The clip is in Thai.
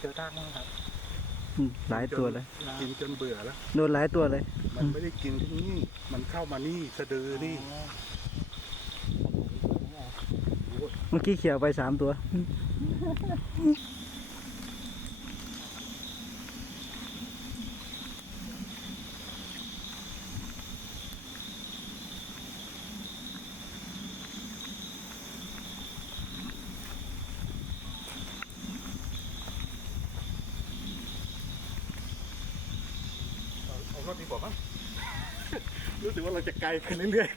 เจอทากมั้งครับอืมหลายตัวเลยกินจนเบื่อแล้ว โดนหลายตัวเลย มันไม่ได้กินที่นี่ มันเข้ามานี่สะดือนี่เมื่อกี้เขี่ยไปสามตัว รถดีกว่ามั้ง รู้สึกว่าเราจะไกลขึ้นเรื่อย